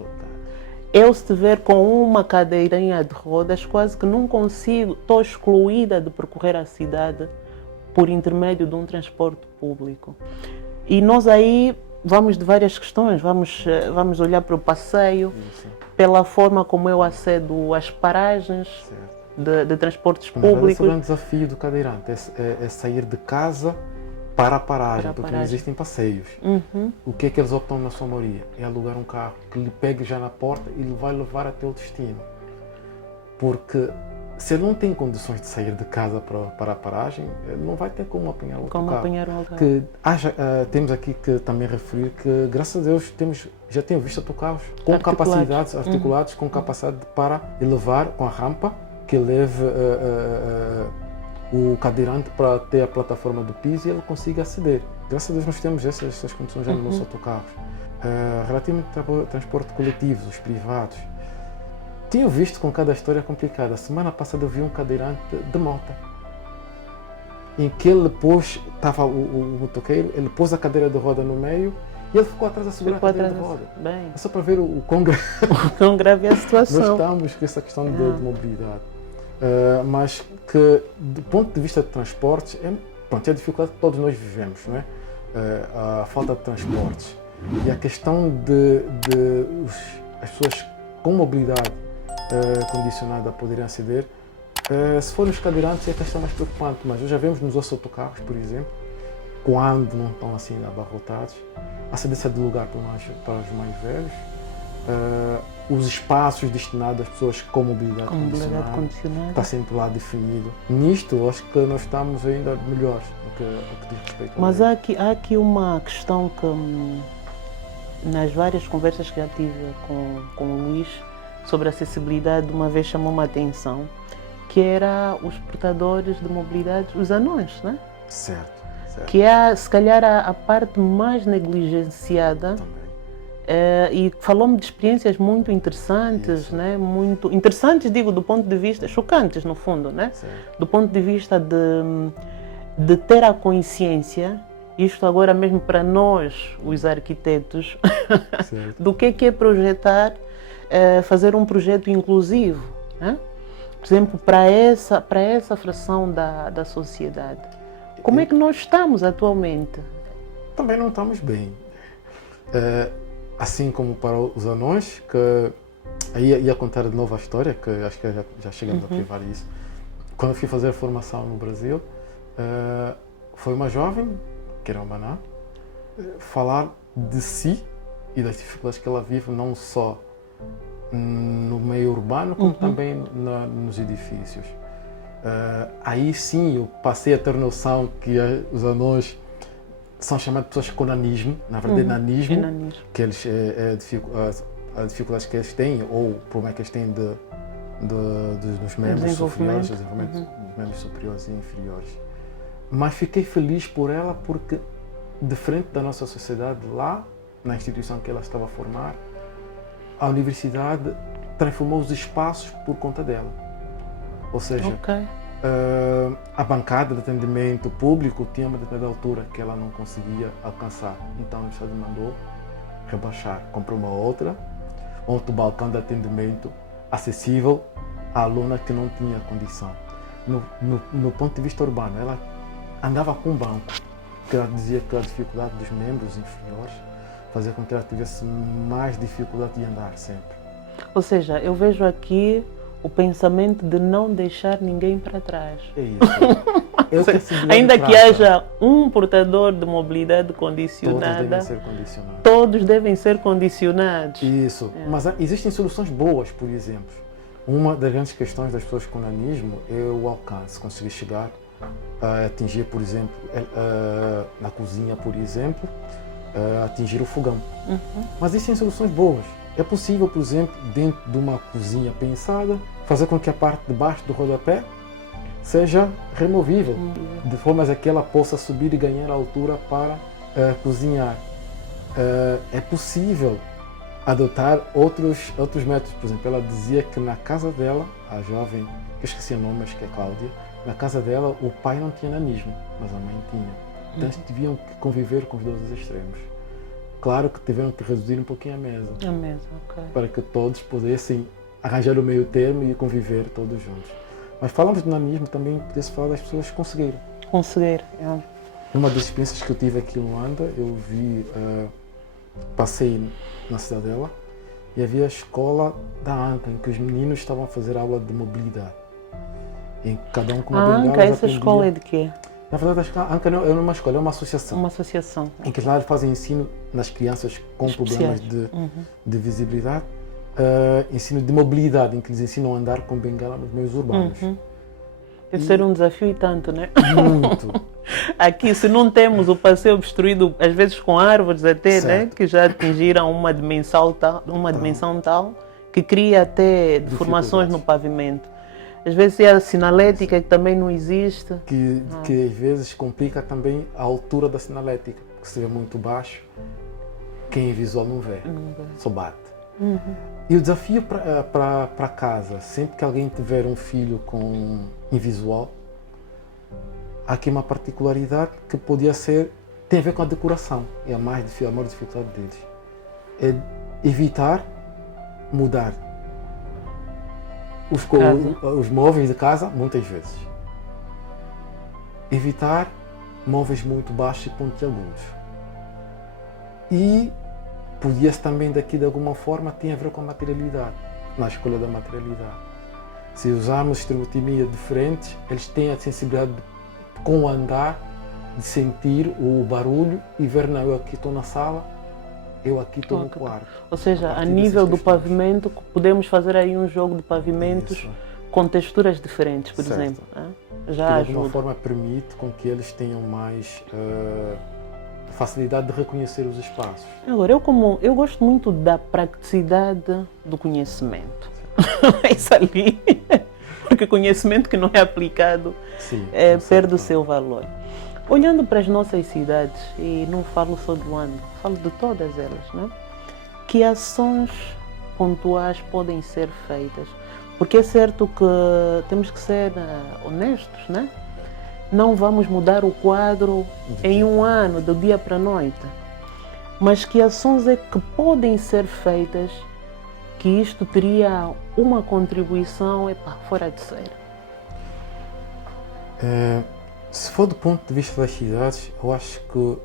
Eu, se estiver com uma cadeirinha de rodas, quase que não consigo, estou excluída de percorrer a cidade por intermédio de um transporte público. E nós aí vamos de várias questões, vamos olhar para o passeio, pela forma como eu acedo às paragens de transportes públicos. Esse é o grande desafio do cadeirante, é sair de casa para a paragem, porque não existem passeios. O que é que eles optam na sua maioria? É alugar um carro que lhe pegue já na porta e lhe vai levar até o destino. Porque se ele não tem condições de sair de casa para a paragem, ele não vai ter como apanhar outro carro. Temos aqui que também referir que, graças a Deus, já temos visto autocarros com capacidades articulados, com capacidade para elevar com a rampa que leve o cadeirante para ter a plataforma do piso e ele consiga aceder. Graças a Deus nós temos essas condições já nos nossos autocarros. Relativamente ao transporte coletivo, os privados, tenho visto com cada história complicada. A semana passada eu vi um cadeirante de moto. em que ele pôs, estava o motoqueiro, ele pôs a cadeira de roda no meio e ele ficou atrás a segurar a cadeira de roda. Bem, É só para ver o quão grave quão grave é a nós situação. estamos com essa questão de mobilidade. Mas que, do ponto de vista de transportes, é a dificuldade que todos nós vivemos, não é? A falta de transportes. E a questão de as pessoas com mobilidade condicionada poderem aceder, se forem os cadeirantes é a questão mais preocupante, mas já vemos nos nossos autocarros, por exemplo, quando não estão assim abarrotados, a cedência de lugar para os mais velhos, os espaços destinados às pessoas com mobilidade condicionada está sempre lá definido. Nisto, eu acho que nós estamos ainda melhores no que diz respeito. Mas há aqui uma questão que, nas várias conversas que já tive com o Luís sobre acessibilidade, uma vez chamou-me a atenção, que era os portadores de mobilidade, os anões, né? Certo. Que é, se calhar, a parte mais negligenciada. E falou-me de experiências muito interessantes, né? Muito interessantes, digo, do ponto de vista, chocantes no fundo, né? Do ponto de vista de ter a consciência, isto agora mesmo para nós, os arquitetos, do que é projetar, fazer um projeto inclusivo, né? Por exemplo, para essa fração da sociedade. Como é que nós estamos atualmente? Também não estamos bem. Assim como para os anões, que aí ia contar de novo a história, que acho que já chegamos a privar isso. Quando eu fui fazer a formação no Brasil, foi uma jovem, que era uma anã, falar de si e das dificuldades que ela vive, não só no meio urbano, como também nos edifícios. Aí sim eu passei a ter noção que os anões são chamadas pessoas com nanismo, na verdade nanismo, que eles, as dificuldades que eles têm, ou o problema que eles têm dos membros superiores, dos membros superiores e inferiores. Mas fiquei feliz por ela porque, de frente da nossa sociedade lá, na instituição que ela estava a formar, a universidade transformou os espaços por conta dela. Ou seja, a bancada de atendimento público tinha uma determinada altura que ela não conseguia alcançar. Então a universidade mandou rebaixar, comprou uma outro balcão de atendimento acessível à aluna que não tinha condição. No ponto de vista urbano, ela andava com um banco, que ela dizia que a dificuldade dos membros inferiores fazia com que ela tivesse mais dificuldade de andar sempre. Ou seja, eu vejo aqui o pensamento de não deixar ninguém para trás. É isso. Ainda que haja um portador de mobilidade condicionada, todos devem ser condicionados. Isso. Mas existem soluções boas, por exemplo. Uma das grandes questões das pessoas com nanismo é o alcance, conseguir chegar a atingir, por exemplo, na cozinha, por exemplo, atingir o fogão. Mas existem soluções boas. É possível, por exemplo, dentro de uma cozinha pensada, fazer com que a parte de baixo do rodapé seja removível, de forma a que ela possa subir e ganhar altura para cozinhar. É possível adotar outros métodos. Por exemplo, ela dizia que na casa dela, a jovem, que eu esqueci o nome, acho que é Cláudia, na casa dela o pai não tinha nanismo, mas a mãe tinha. Então eles tiveram que conviver com os dois extremos. Claro que tiveram que reduzir um pouquinho a mesa. Para que todos pudessem arranjar o meio termo e conviver todos juntos. Mas falamos de nanismo, também podia-se falar das pessoas que conseguiram. Uma das experiências que eu tive aqui em Luanda, eu vi, passei na cidadela e havia a escola da ANCA, em que os meninos estavam a fazer aula de mobilidade. Em cada um com uma bengala. ANCA, essa escola é de quê? Na verdade, a ANCA não é uma escola, é uma associação. Uma associação. Em que lá fazem ensino nas crianças com problemas de visibilidade, ensino de mobilidade, em que eles ensinam a andar com bengala nos meios urbanos. Deve ser um desafio e tanto, né? Muito. Aqui, se não temos o passeio obstruído, às vezes com árvores até, né? Que já atingiram uma dimensão tal, que cria até deformações no pavimento. Às vezes é a sinalética que também não existe. Que às vezes complica também a altura da sinalética, porque se vê muito baixo, quem é visual não vê, só bate. E o desafio para casa, sempre que alguém tiver um filho com invisual, há aqui uma particularidade que podia ser, tem a ver com a decoração, é a maior dificuldade deles. É evitar mudar os móveis de casa muitas vezes. Evitar móveis muito baixos e pontiagudos. E podia-se também daqui de alguma forma ter a ver com a materialidade, na escolha da materialidade. Se usarmos estereotipia diferentes, eles têm a sensibilidade com o andar, de sentir o barulho e ver, não, eu aqui estou na sala, eu aqui estou no quarto. Ou seja, a nível do pavimento, podemos fazer aí um jogo de pavimentos. Isso. Com texturas diferentes, por exemplo. Já ajuda. De alguma forma permite com que eles tenham mais facilidade de reconhecer os espaços. Agora, eu gosto muito da praticidade do conhecimento. Isso ali. Porque conhecimento que não é aplicado perde o seu valor. Olhando para as nossas cidades, e não falo só de Luanda, falo de todas elas, né? Que ações pontuais podem ser feitas? Porque é certo que temos que ser honestos, né? Não vamos mudar o quadro em um ano, do dia para a noite. Mas que ações é que podem ser feitas que isto teria uma contribuição fora de série? Se for do ponto de vista das cidades, eu acho que o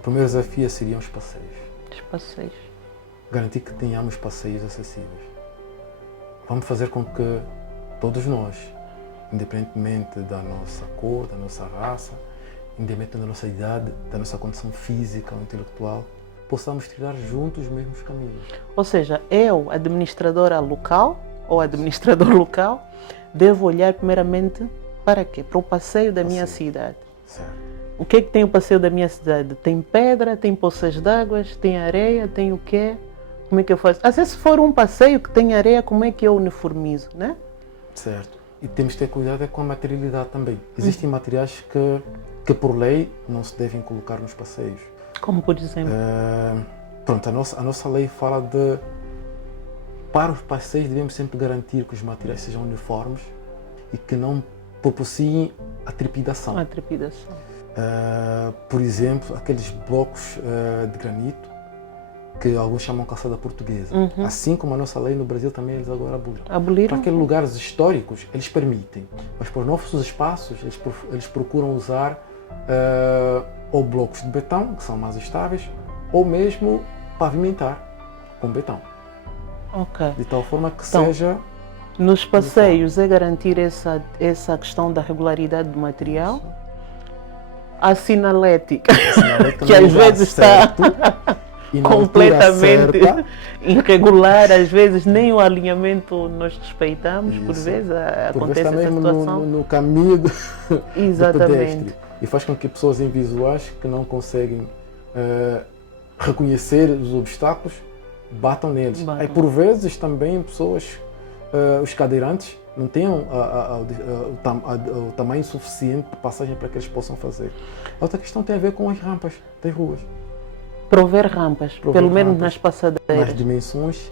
primeiro desafio seriam os passeios. Os passeios. Garantir que tenhamos passeios acessíveis. Vamos fazer com que todos nós, independentemente da nossa cor, da nossa raça, independentemente da nossa idade, da nossa condição física ou intelectual, possamos trilhar juntos os mesmos caminhos. Ou seja, eu, administradora local ou administrador local, devo olhar primeiramente para quê? Para o passeio da minha cidade. Certo. O que é que tem o passeio da minha cidade? Tem pedra, tem poças d'água, tem areia, tem o quê? Como é que eu faço? Às vezes, se for um passeio que tem areia, como é que eu uniformizo, né? Certo. E temos que ter cuidado com a materialidade também. Existem materiais que por lei não se devem colocar nos passeios. Como por exemplo? Pronto, a nossa lei fala de... Para os passeios devemos sempre garantir que os materiais sejam uniformes e que não propiciem a trepidação. A trepidação. Por exemplo, aqueles blocos de granito que alguns chamam calçada portuguesa. Assim como a nossa lei no Brasil também eles agora aboliram. Aboliram? Para aqueles lugares históricos eles permitem, mas para os novos espaços eles procuram usar ou blocos de betão, que são mais estáveis, ou mesmo pavimentar com betão. Ok. De tal forma que seja... Nos passeios é garantir essa questão da regularidade do material. Isso. A sinalética que às vezes está completamente irregular, às vezes nem o alinhamento nós respeitamos. Isso. Por vezes acontece essa situação. No caminho do Exatamente. pedestre. E faz com que pessoas invisuais que não conseguem reconhecer os obstáculos batam neles. Aí por vezes também pessoas, os cadeirantes, não têm o tamanho suficiente de passagem para que eles possam fazer. A outra questão tem a ver com as rampas das ruas. Prover rampas, pelo menos nas passadeiras. Nas dimensões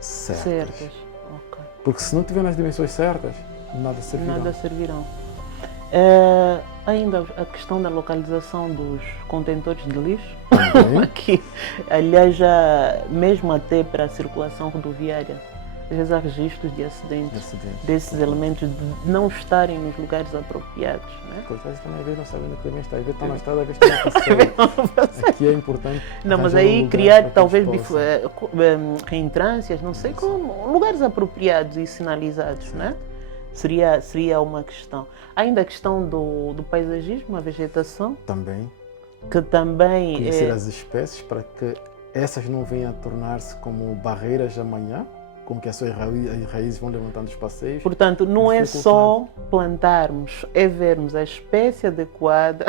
certas. Okay. Porque se não tiver nas dimensões certas, nada servirão. Ainda a questão da localização dos contentores de lixo. Aqui, aliás, já mesmo até para a circulação rodoviária, às vezes há registros de acidentes. Desses elementos de não estarem nos lugares apropriados. Né? Coitados também às vezes não sabem onde também está. Às vezes está na estrada, às vezes está na passeio. Aqui é importante. Não, mas aí criar talvez reentrâncias, não sei como, lugares apropriados e sinalizados, né? Seria uma questão. Ainda a questão do paisagismo, a vegetação. Também. Que também conhecer as espécies para que essas não venham a tornar-se como barreiras amanhã, com que as suas raízes vão levantando os passeios. Portanto, não é só plantarmos, é vermos a espécie adequada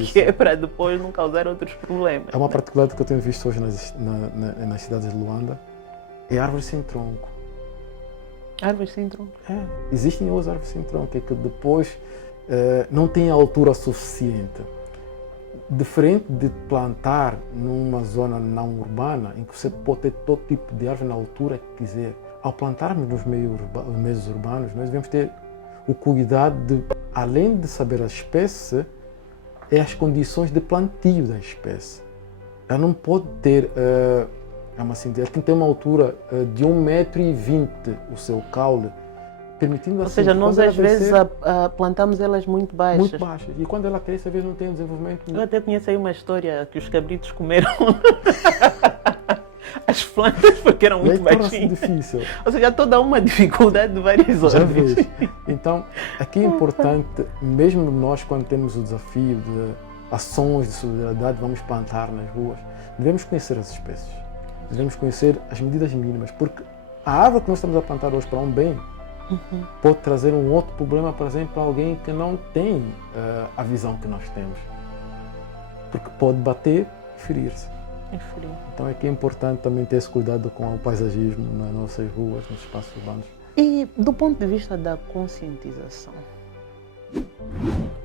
que é para depois não causar outros problemas. É uma particularidade que eu tenho visto hoje nas cidades de Luanda, é árvores sem tronco. Árvores sem tronco? Existem outras árvores sem tronco, que depois não têm a altura suficiente. Diferente de plantar numa zona não urbana, em que você pode ter todo tipo de árvore na altura que quiser. Ao plantarmos nos meios urbanos, nós devemos ter o cuidado de além de saber a espécie, é as condições de plantio da espécie. Ela não pode ter, assim, ela tem que ter uma altura de 1,20 m o seu caule, permitindo assim. Ou seja, nós às vezes plantamos elas muito baixas. Muito baixas. E quando ela cresce, às vezes não tem um desenvolvimento. Eu até conheço aí uma história que os cabritos comeram as plantas porque eram muito baixinhas. Difícil. Ou seja, toda uma dificuldade de várias ordens. Então, aqui é importante, mesmo nós quando temos o desafio de ações de solidariedade, vamos plantar nas ruas, devemos conhecer as espécies. Devemos conhecer as medidas mínimas, porque a árvore que nós estamos a plantar hoje para um bem pode trazer um outro problema, por exemplo, para alguém que não tem a visão que nós temos. Porque pode bater e ferir-se. Então é que é importante também ter esse cuidado com o paisagismo nas nossas ruas, nos espaços urbanos. E do ponto de vista da conscientização,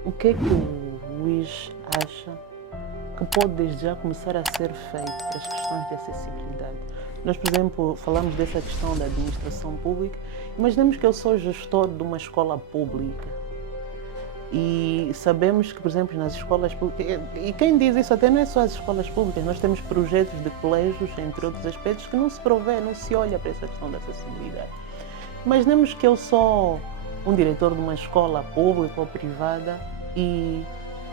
o que é que o Luís acha que pode desde já começar a ser feito para as questões de acessibilidade? Nós, por exemplo, falamos dessa questão da administração pública. Imaginemos que eu sou gestor de uma escola pública e sabemos que, por exemplo, nas escolas públicas, e quem diz isso até não é só as escolas públicas, nós temos projetos de colégios, entre outros aspectos, que não se provê, não se olha para essa questão da acessibilidade. Imaginemos que eu sou um diretor de uma escola pública ou privada e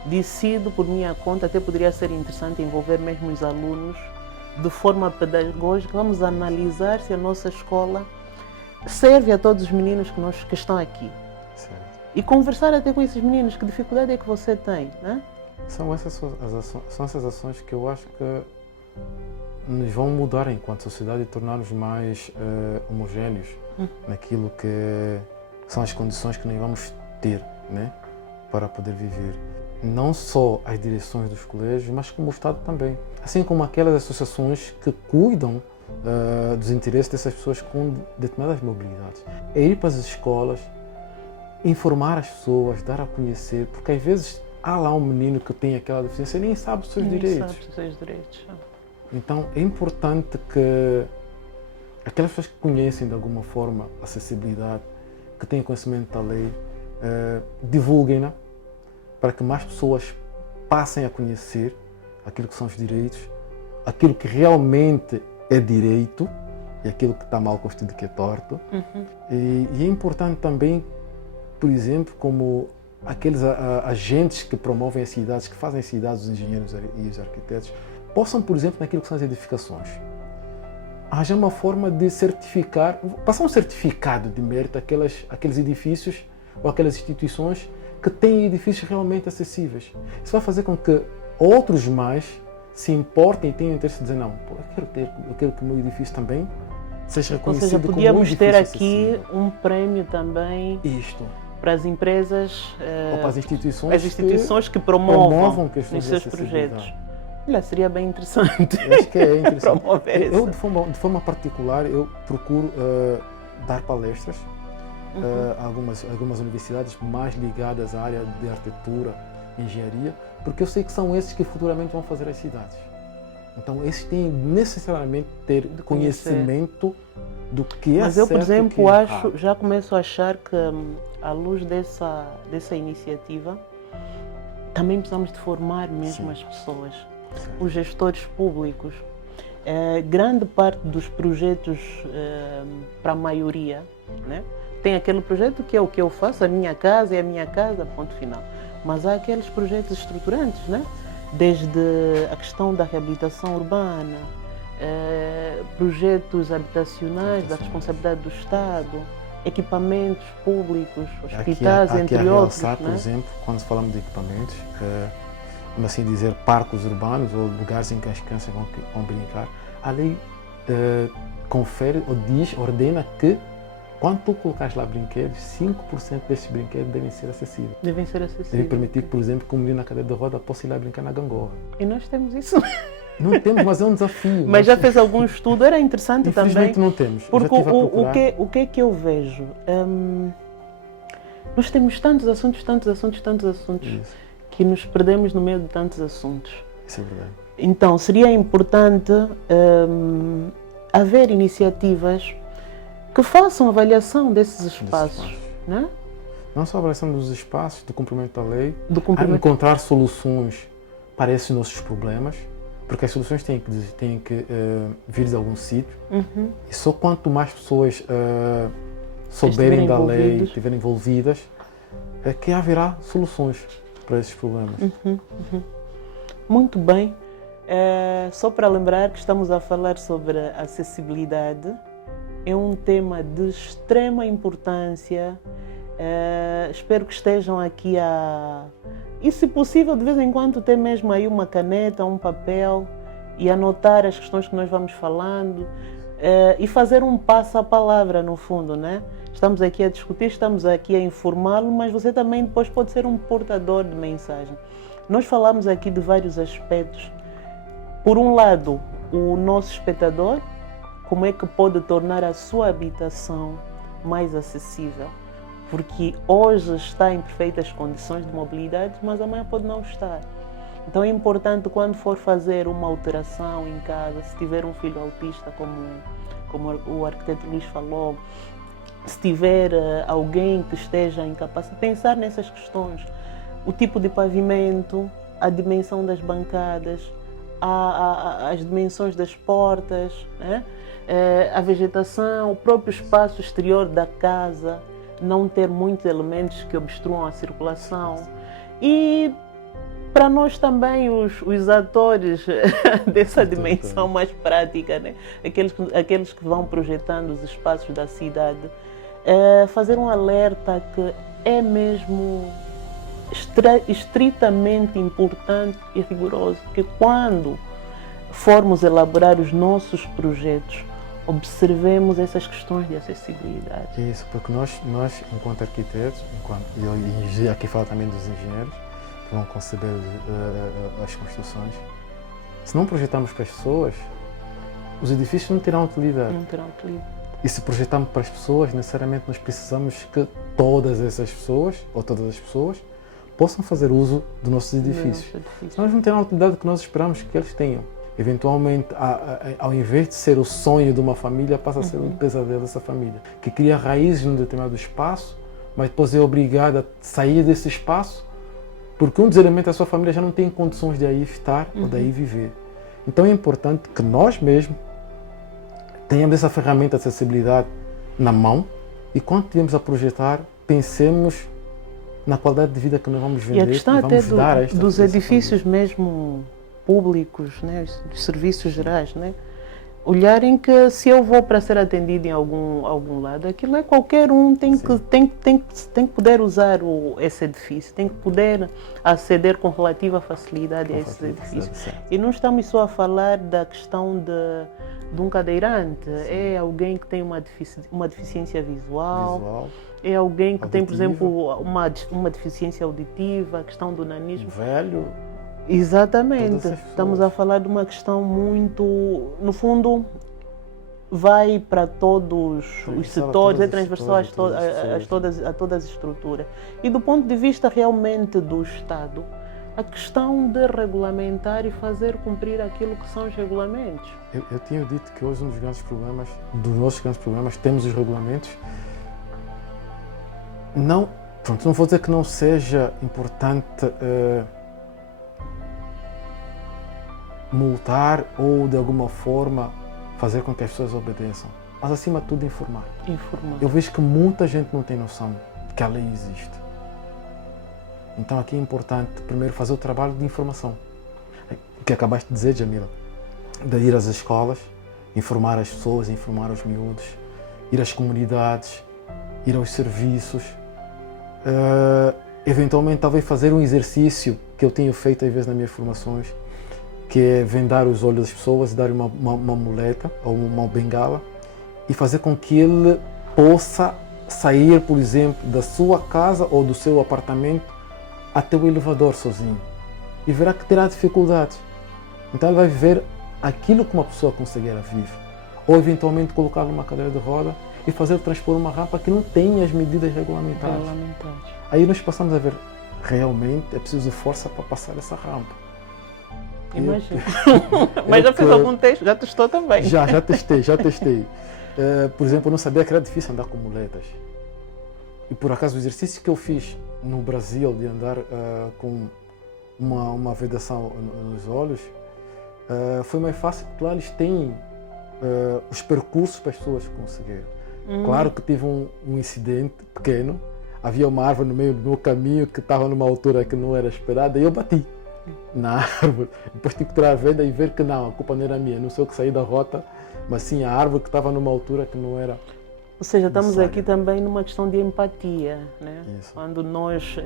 decido por minha conta, até poderia ser interessante envolver mesmo os alunos, de forma pedagógica, vamos analisar se a nossa escola serve a todos os meninos que estão aqui. Certo. E conversar até com esses meninos, que dificuldade é que você tem, né? São essas ações que eu acho que nos vão mudar enquanto sociedade e tornar-nos mais homogéneos naquilo que são as condições que nós vamos ter, né, para poder viver. Não só as direções dos colégios, mas como o Estado também. Assim como aquelas associações que cuidam dos interesses dessas pessoas com determinadas mobilidades. É ir para as escolas, informar as pessoas, dar a conhecer, porque às vezes há lá um menino que tem aquela deficiência e nem sabe os seus direitos. Então é importante que aquelas pessoas que conhecem de alguma forma a acessibilidade, que têm conhecimento da lei, divulguem-na, para que mais pessoas passem a conhecer aquilo que são os direitos, aquilo que realmente é direito e aquilo que está mal construído que é torto. E é importante também, por exemplo, como aqueles agentes que promovem as cidades, que fazem as cidades, os engenheiros e os arquitetos, possam, por exemplo, naquilo que são as edificações, arranjar uma forma de certificar, passar um certificado de mérito àqueles edifícios ou aquelas instituições que têm edifícios realmente acessíveis. Isso vai fazer com que outros mais se importem e tenham interesse de dizer, não, eu quero que o meu edifício também seja reconhecido como um edifício acessível. Ou seja, podíamos ter aqui um prémio também para as empresas ou para as instituições que promovam questões nos seus projetos. Olha, seria bem interessante. Eu acho que é interessante. Promover eu de forma particular, eu procuro dar palestras a algumas universidades mais ligadas à área de arquitetura, engenharia, porque eu sei que são esses que futuramente vão fazer as cidades. Então, esses têm necessariamente ter conhecimento do que é certo. Mas eu, por exemplo, já começo a achar que, à luz dessa iniciativa, também precisamos de formar mesmo as pessoas, os gestores públicos. Grande parte dos projetos, para a maioria, né? Tem aquele projeto que é o que eu faço, a minha casa é a minha casa, ponto final. Mas há aqueles projetos estruturantes, né? Desde a questão da reabilitação urbana, projetos habitacionais, da responsabilidade do Estado, equipamentos públicos, hospitais, entre outros. Por exemplo, quando falamos de equipamentos, como assim dizer, parques urbanos ou lugares em que as crianças vão brincar, a lei confere ou ordena que quando tu colocares lá brinquedos, 5% destes brinquedos devem ser acessíveis. Devem permitir, por exemplo, que um menino na cadeira de roda possa ir lá brincar na gangorra. E nós temos isso. Não temos, mas é um desafio. Mas já fez algum estudo? Era interessante também. Infelizmente não temos. Porque o que é que eu vejo? Nós temos tantos assuntos, isso, que nos perdemos no meio de tantos assuntos. Isso é verdade. Então, seria importante haver iniciativas que façam avaliação desses espaços, né? Não só a avaliação dos espaços, do cumprimento da lei, Do a cumprimento. encontrar soluções para esses nossos problemas, porque as soluções têm que vir de algum sítio. Uhum. E só quanto mais pessoas Estiverem souberem da lei, envolvidos. estiverem envolvidas, é que haverá soluções para esses problemas. Muito bem. Só para lembrar que estamos a falar sobre a acessibilidade. É um tema de extrema importância. Espero que estejam aqui e, se possível, de vez em quando, ter mesmo aí uma caneta, um papel e anotar as questões que nós vamos falando e fazer um passo à palavra, no fundo, né? Estamos aqui a discutir, estamos aqui a informá-lo, mas você também depois pode ser um portador de mensagem. Nós falamos aqui de vários aspectos. Por um lado, o nosso espectador, como é que pode tornar a sua habitação mais acessível? Porque hoje está em perfeitas condições de mobilidade, mas amanhã pode não estar. Então é importante, quando for fazer uma alteração em casa, se tiver um filho autista, como o arquiteto Luís falou, se tiver alguém que esteja incapaz, pensar nessas questões. O tipo de pavimento, a dimensão das bancadas, as dimensões das portas, né? A vegetação, o próprio espaço exterior da casa, não ter muitos elementos que obstruam a circulação. E para nós também, os atores dessa dimensão mais prática, né? aqueles que vão projetando os espaços da cidade, fazer um alerta que é mesmo estritamente importante e rigoroso, que quando formos elaborar os nossos projetos, observemos essas questões de acessibilidade. Isso, porque nós enquanto arquitetos, e aqui falo também dos engenheiros, que vão conceber as construções, se não projetarmos para as pessoas, os edifícios não terão utilidade. Não terão utilidade. E se projetarmos para as pessoas, necessariamente nós precisamos que todas essas pessoas, ou todas as pessoas, possam fazer uso dos nossos edifícios. Senão eles não terão a utilidade que nós esperamos que eles tenham. Eventualmente, ao invés de ser o sonho de uma família, passa a ser um pesadelo dessa família, que cria raízes num determinado espaço, mas depois é obrigada a sair desse espaço, porque um dos elementos da sua família já não tem condições de aí estar ou de aí viver. Então é importante que nós mesmos tenhamos essa ferramenta de acessibilidade na mão e, quando estivermos a projetar, pensemos na qualidade de vida que nós vamos vender e a questão e vamos até dar a esta dos edifícios mesmo públicos, né, dos serviços gerais, né, olharem que se eu vou para ser atendido em algum lado, aquilo é qualquer um, tem que poder usar esse edifício, tem que poder aceder com relativa facilidade a esses edifícios. E não estamos só a falar da questão de um cadeirante, é alguém que tem uma deficiência visual, é alguém que tem, por exemplo, uma deficiência auditiva, a questão do nanismo. Velho. Exatamente. Estamos a falar de uma questão muito, no fundo, vai para todos os setores, é transversal a todas as estruturas. E do ponto de vista realmente do Estado, a questão de regulamentar e fazer cumprir aquilo que são os regulamentos. Eu tinha dito que hoje um dos nossos grandes problemas, temos os regulamentos. Não vou dizer que não seja importante multar ou de alguma forma fazer com que as pessoas obedeçam, mas acima de tudo informar. Eu vejo que muita gente não tem noção de que a lei existe. Então aqui é importante primeiro fazer o trabalho de informação. O que acabaste de dizer, Jamila, de ir às escolas, informar as pessoas, informar os miúdos, ir às comunidades, ir aos serviços, eventualmente talvez fazer um exercício que eu tenho feito às vezes nas minhas formações, que é vendar os olhos das pessoas e dar uma muleta ou uma bengala e fazer com que ele possa sair, por exemplo, da sua casa ou do seu apartamento até o elevador sozinho. E verá que terá dificuldades. Então ele vai viver aquilo que uma pessoa conseguirá viver. Ou eventualmente colocar numa cadeira de roda e fazer transpor uma rampa que não tenha as medidas regulamentares. Aí nós passamos a ver, realmente é preciso força para passar essa rampa. Imagina. Mas já fez algum teste? Já testou também? Já testei. Por exemplo, eu não sabia que era difícil andar com muletas. E por acaso o exercício que eu fiz no Brasil de andar com uma vedação nos olhos foi mais fácil, porque lá eles têm os percursos para as pessoas conseguirem. Claro que tive um incidente pequeno, havia uma árvore no meio do meu caminho que estava numa altura que não era esperada e eu bati na árvore. Depois tive que tirar a venda e ver que não, a culpa não era minha, não sou eu que saí da rota, mas sim a árvore que estava numa altura que não era. Ou seja, estamos aqui também numa questão de empatia, né? Isso. Quando nós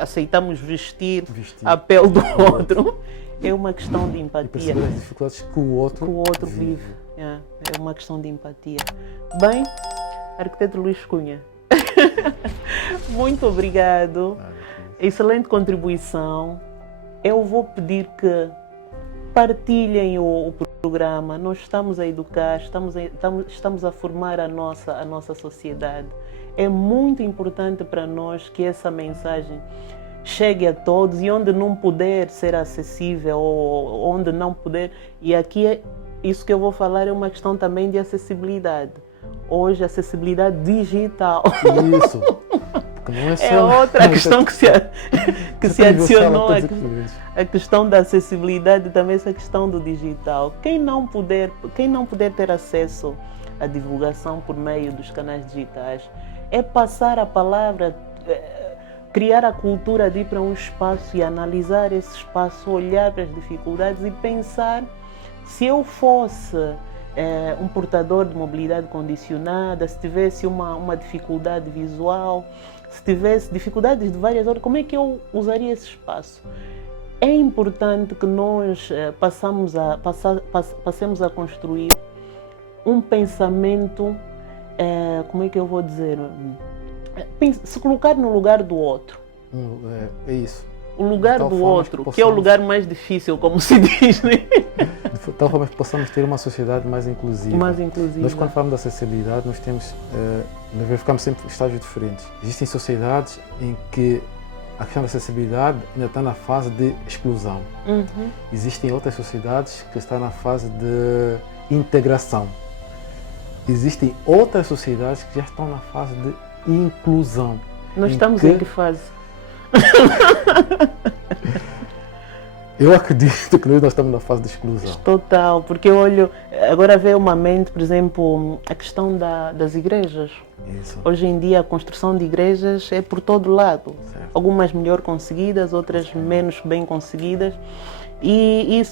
aceitamos vestir a pele do outro, é uma questão de E empatia. perceber as dificuldades que o outro vive. É uma questão de empatia. Bem, arquiteto Luís Cunha, muito obrigado. Excelente contribuição. Eu vou pedir que partilhem o programa. Nós estamos a educar, estamos a formar a nossa sociedade. É muito importante para nós que essa mensagem chegue a todos e onde não puder ser acessível ou onde não puder. E aqui isso que eu vou falar é uma questão também de acessibilidade. Hoje, acessibilidade digital. Isso. Não é, é outra questão que se adicionou a questão da acessibilidade e também essa questão do digital. Quem não puder ter acesso à divulgação por meio dos canais digitais, é passar a palavra, criar a cultura de ir para um espaço e analisar esse espaço, olhar para as dificuldades e pensar: se eu fosse um portador de mobilidade condicionada, se tivesse uma dificuldade visual, se tivesse dificuldades de várias ordens, como é que eu usaria esse espaço? É importante que nós passemos a construir um pensamento, como é que eu vou dizer? Se colocar no lugar do outro. É isso. O lugar do outro, que é o lugar mais difícil, como se diz, né? De tal forma que possamos ter uma sociedade mais inclusiva. Mais inclusiva. Nós, quando falamos de acessibilidade, nós temos, nós verificamos sempre estágios diferentes. Existem sociedades em que a questão da acessibilidade ainda está na fase de exclusão. Existem outras sociedades que estão na fase de integração. Existem outras sociedades que já estão na fase de inclusão. Nós estamos em que fase? Eu acredito que nós estamos na fase de exclusão. Total, porque eu olho, agora veio uma mente, por exemplo, a questão das igrejas. Isso. Hoje em dia a construção de igrejas é por todo lado. Certo. Algumas melhor conseguidas, outras menos bem conseguidas. E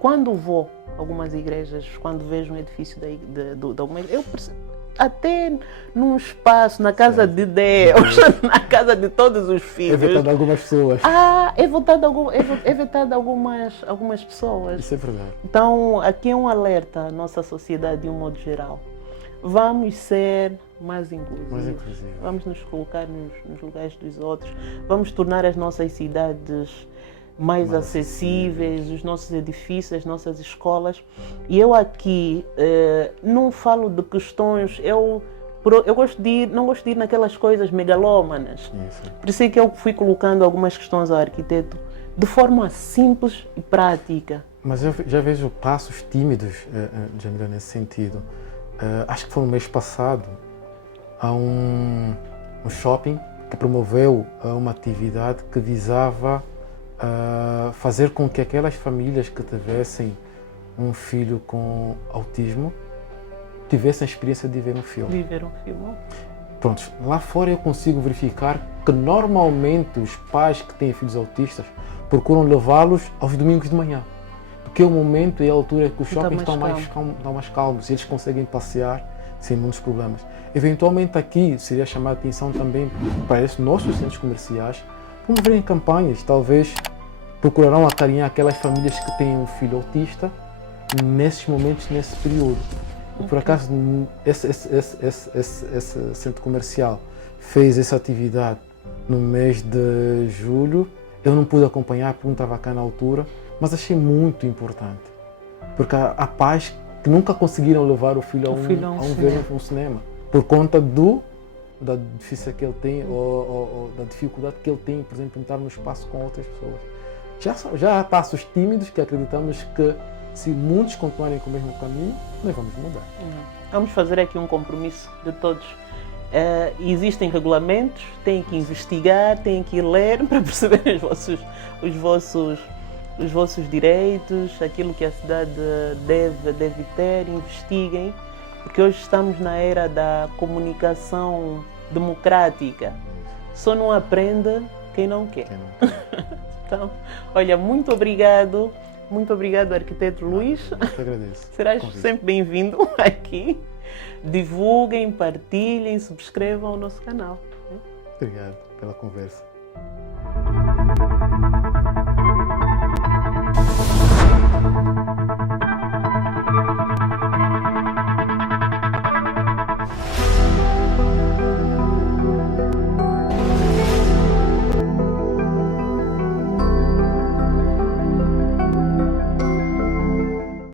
quando vou a algumas igrejas, quando vejo um edifício da uma igreja, eu percebo, até num espaço, na casa de Deus, na casa de todos os filhos. É vetado algumas pessoas. É vetado algumas pessoas. Isso é verdade. Então, aqui é um alerta à nossa sociedade de um modo geral. Vamos ser mais inclusivos. Vamos nos colocar nos lugares dos outros. Vamos tornar as nossas cidades mais acessíveis, os nossos edifícios, as nossas escolas. E eu aqui não falo de questões, eu não gosto de ir naquelas coisas megalómanas. Isso. Por isso é que eu fui colocando algumas questões ao arquiteto de forma simples e prática. Mas eu já vejo passos tímidos, Jamila, nesse sentido. Acho que foi no mês passado, há um shopping que promoveu uma atividade que visava fazer com que aquelas famílias que tivessem um filho com autismo tivessem a experiência de ver um filme. Pronto, lá fora eu consigo verificar que normalmente os pais que têm filhos autistas procuram levá-los aos domingos de manhã, porque é o momento e a altura que os shoppings estão mais calmos e eles conseguem passear sem muitos problemas. Eventualmente aqui seria chamar a atenção também para esses nossos centros comerciais, promoverem campanhas, talvez procurarão acarinhar aquelas famílias que têm um filho autista nesses momentos, nesse período. E por acaso esse centro comercial fez essa atividade no mês de julho. Eu não pude acompanhar porque não estava cá na altura, mas achei muito importante, porque há pais que nunca conseguiram levar o filho a ver um cinema por conta da difícil que ele tem ou da dificuldade que ele tem, por exemplo, em estar no espaço com outras pessoas. Já há passos tímidos que acreditamos que, se muitos continuarem com o mesmo caminho, nós vamos mudar. Vamos fazer aqui um compromisso de todos. Existem regulamentos, têm que investigar, têm que ler para perceber os vossos direitos, aquilo que a cidade deve ter, investiguem, porque hoje estamos na era da comunicação democrática. Só não aprende quem não quer. Então, olha, muito obrigado, arquiteto Luís. Eu que agradeço. Serás sempre bem-vindo aqui. Divulguem, partilhem, subscrevam o nosso canal. Obrigado pela conversa.